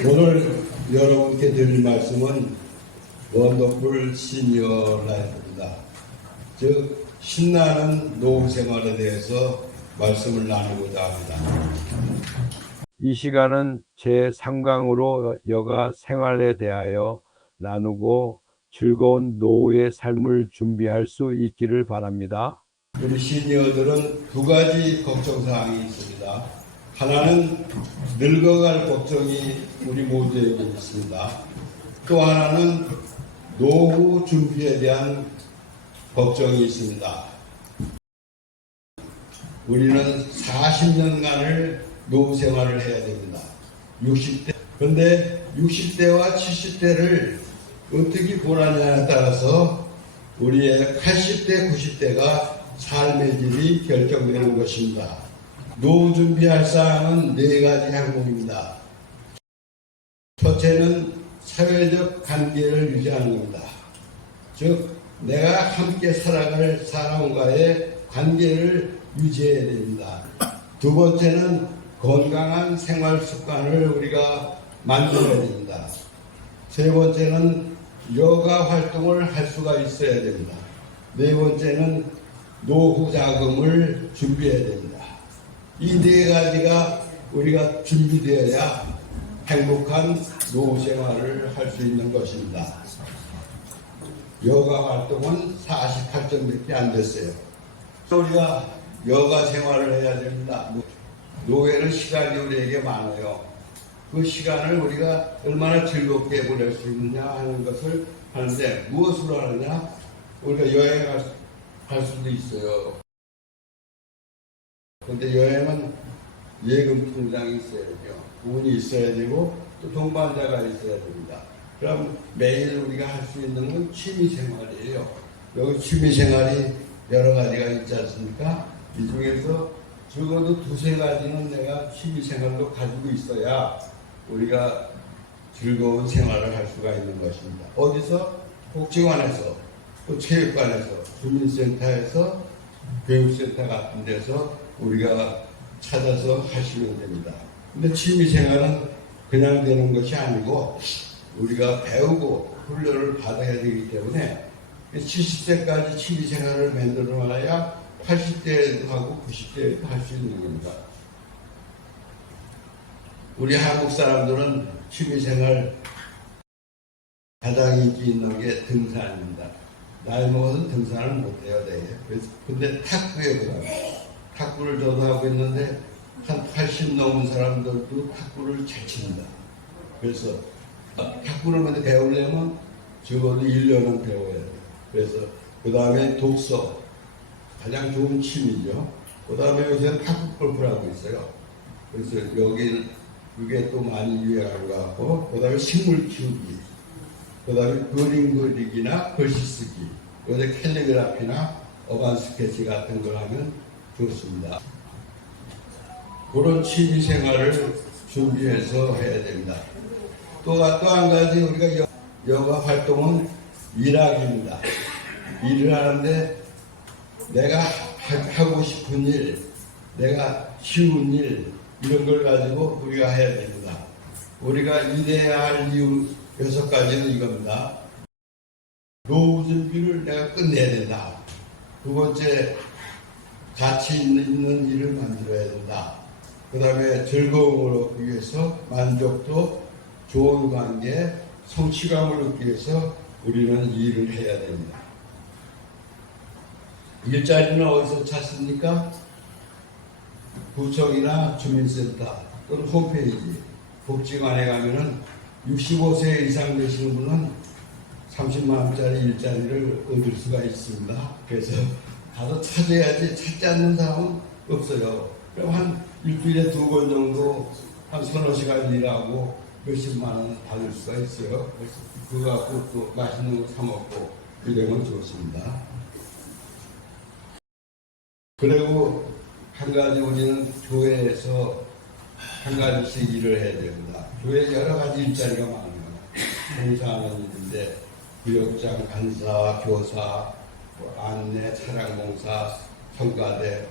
오늘 여러분께 드릴 말씀은 원더풀 시니어 라이프입니다. 즉 신나는 노후 생활에 대해서 말씀을 나누고자 합니다. 이 시간은 제3강으로 여가 생활에 대하여 나누고 즐거운 노후의 삶을 준비할 수 있기를 바랍니다. 우리 시니어들은 두 가지 걱정사항이 있습니다. 하나는 늙어갈 걱정이 우리 모두에게 있습니다. 또 하나는 노후 준비에 대한 걱정이 있습니다. 우리는 40년간을 노후 생활을 해야 됩니다. 60대. 그런데 60대와 70대를 어떻게 보느냐에 따라서 우리의 80대, 90대가 삶의 질이 결정되는 것입니다. 노후 준비할 사항은 4가지 항목입니다. 첫째는 사회적 관계를 유지하는 겁니다. 즉 내가 함께 살아갈 사람과의 관계를 유지해야 됩니다. 두 번째는 건강한 생활 습관을 우리가 만들어야 됩니다. 세 번째는 여가 활동을 할 수가 있어야 됩니다. 네 번째는 노후 자금을 준비해야 됩니다. 이 4가지가 우리가 준비되어야 행복한 노후 생활을 할 수 있는 것입니다. 여가 활동은 48점밖에 안 됐어요. 우리가 여가 생활을 해야 됩니다. 노후에는 시간이 우리에게 많아요. 그 시간을 우리가 얼마나 즐겁게 보낼 수 있느냐 하는 것을 하는데 무엇으로 하느냐? 우리가 여행을 갈 수도 있어요. 그런데 여행은 예금 통장이 있어야죠. 돈이 있어야 되고 또 동반자가 있어야 됩니다. 그럼 매일 우리가 할 수 있는 건 취미생활이에요. 여기 취미생활이 여러 가지가 있지 않습니까? 이 중에서 적어도 2-3가지는 내가 취미생활로 가지고 있어야 우리가 즐거운 생활을 할 수가 있는 것입니다. 어디서? 복지관에서, 또 체육관에서, 주민센터에서, 교육센터 같은 데서 우리가 찾아서 하시면 됩니다. 근데 취미생활은 그냥 되는 것이 아니고 우리가 배우고 훈련을 받아야 되기 때문에 70세까지 취미생활을 만들어 놔야 80대에도 하고 90대에도 할 수 있는 겁니다. 우리 한국 사람들은 취미생활 가장 인기 있는 게 등산입니다. 나이 먹어서 등산을 못해요. 근데 탁구에 그래요. 탁구를 저도 하고 있는데 한 80 넘은 사람들도 탁구를 잘 칩니다. 그래서 탁구를 먼저 배우려면 적어도 1년은 배워야 돼요. 그래서 그 다음에 독서, 가장 좋은 취미죠. 그 다음에 요새 탁구 골프라고 있어요. 그래서 여기 그게 또 많이 유행한 것 같고, 그 다음에 식물 키우기, 그 다음에 그림 그리기나 글씨 쓰기, 요새 캘리그라피나 어반 스케치 같은 걸 하면 좋습니다. 그런 취미 생활을 준비해서 해야 됩니다. 또 한 가지 우리가 여가 활동은 일하기입니다. 일을 하는데 내가 하고 싶은 일, 내가 쉬운 일, 이런 걸 가지고 우리가 해야 됩니다. 우리가 일해야 할 이유 6가지는 이겁니다. 노후 준비를 내가 끝내야 된다. 두 번째, 가치 있는 일을 만들어야 된다. 그 다음에 즐거움을 얻기 위해서 만족도, 좋은 관계, 성취감을 얻기 위해서 우리는 일을 해야 됩니다. 일자리는 어디서 찾습니까? 구청이나 주민센터 또는 홈페이지, 복지관에 가면은 65세 이상 되시는 분은 30만 원짜리 일자리를 얻을 수가 있습니다. 그래서 가서 찾아야지, 찾지 않는 사람은 없어요. 그럼 한 일주일에 2번 정도 한 3-4시간 일하고 몇십만 원 받을 수가 있어요. 그래서 그거 갖고 또 맛있는 거 사 먹고 이러면 좋습니다. 그리고 한 가지 우리는 교회에서 한 가지씩 일을 해야 됩니다. 교회에 여러 가지 일자리가 많아요. 봉사하는 일인데 구역장, 간사, 교사, 안내, 차량공사, 성가대,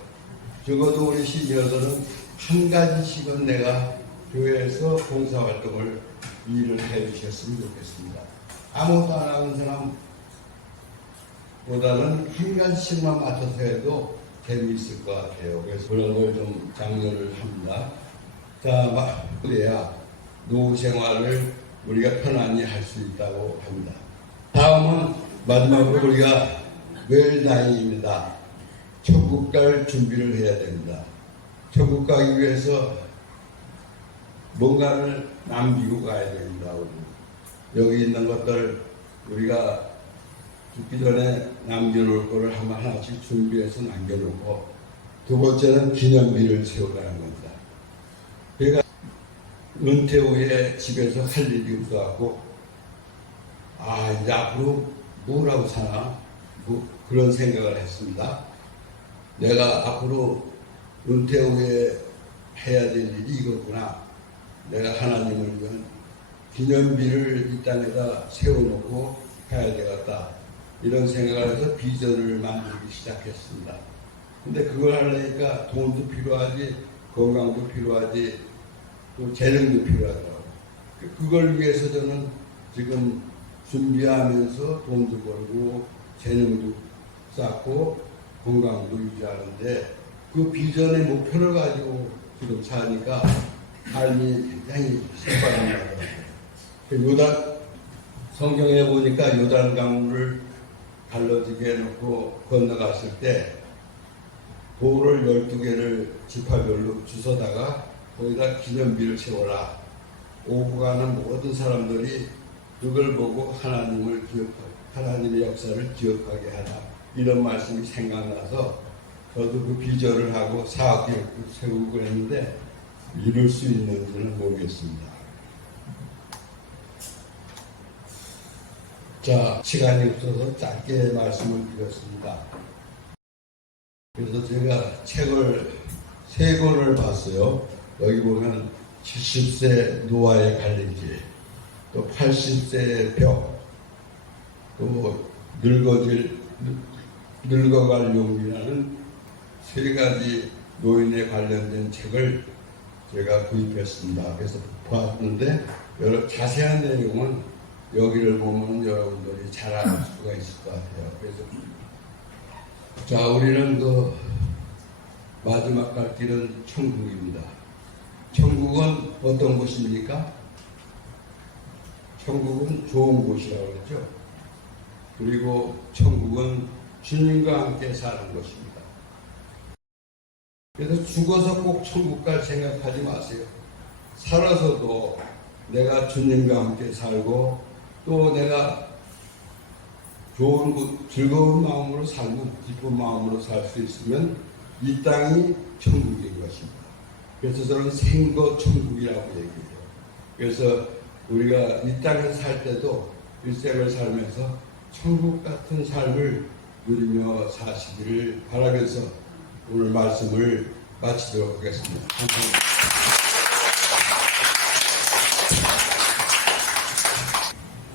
적어도 우리 시니어들은 한 가지씩은 내가 교회에서 봉사활동을 일을 해주셨으면 좋겠습니다. 아무것도 안 하는 사람보다는 한 가지씩만 맡아서 해도 재미있을 것 같아요. 그래서 그런 걸 좀 장려를 합니다. 자, 그래야 노후 생활을 우리가 편안히 할 수 있다고 합니다. 다음은 마지막으로 우리가 웰다잉입니다. 천국 갈 준비를 해야 됩니다. 천국 가기 위해서 뭔가를 남기고 가야 됩니다. 여기 있는 것들 우리가 죽기 전에 남겨놓을 거를 하나씩 준비해서 남겨놓고, 두 번째는 기념비를 세우라는 겁니다. 그러니까 은퇴 후에 집에서 할 일이 없어갖고 이제 앞으로 뭘 하고 사나 그런 생각을 했습니다. 내가 앞으로 은퇴 후에 해야 될 일이 이거구나. 내가 하나님을 위한 기념비를 이 땅에다 세워놓고 해야 되겠다. 이런 생각을 해서 비전을 만들기 시작했습니다. 근데 그걸 하려니까 돈도 필요하지, 건강도 필요하지, 또 재능도 필요하더라고요. 그걸 위해서 저는 지금 준비하면서 돈도 벌고 재능도 쌓고 건강도 유지하는데, 그 비전의 목표를 가지고 지금 사니까 삶이 굉장히 신바람나더라고요. 요단, 성경에 보니까 요단 강물을 갈라지게 해놓고 건너갔을 때 돌을 12개를 지파별로 주워다가 거기다 기념비를 세워라. 오고 가는 모든 사람들이 그걸 보고 하나님을 기억하고 하나님의 역사를 기억하게 하라. 이런 말씀이 생각나서 저도 그 비전을 하고 사업 계획도 세우고 했는데 이룰 수 있는지는 모르겠습니다. 자, 시간이 없어서 짧게 말씀을 드렸습니다. 그래서 제가 책을 3권을 봤어요. 여기 보면 70세 노아의 갈림길, 또 80세의 벽, 또 늙어갈 용기라는 3가지 노인에 관련된 책을 제가 구입했습니다. 그래서 봤는데 여러 자세한 내용은 여기를 보면 여러분들이 잘 알 수가 있을 것 같아요. 그래서 자, 우리는 그 마지막 갈 길은 천국입니다. 천국은 어떤 곳입니까? 천국은 좋은 곳이라고 그랬죠. 그리고 천국은 주님과 함께 사는 곳입니다. 그래서 죽어서 꼭 천국 갈 생각하지 마세요. 살아서도 내가 주님과 함께 살고 또 내가 좋은, 즐거운 마음으로 살고 기쁜 마음으로 살 수 있으면 이 땅이 천국인 것입니다. 그래서 저는 생거 천국이라고 얘기해요. 그래서 우리가 이 땅에 살 때도 일생을 살면서 천국 같은 삶을 누리며 사시기를 바라면서 오늘 말씀을 마치도록 하겠습니다. 감사합니다.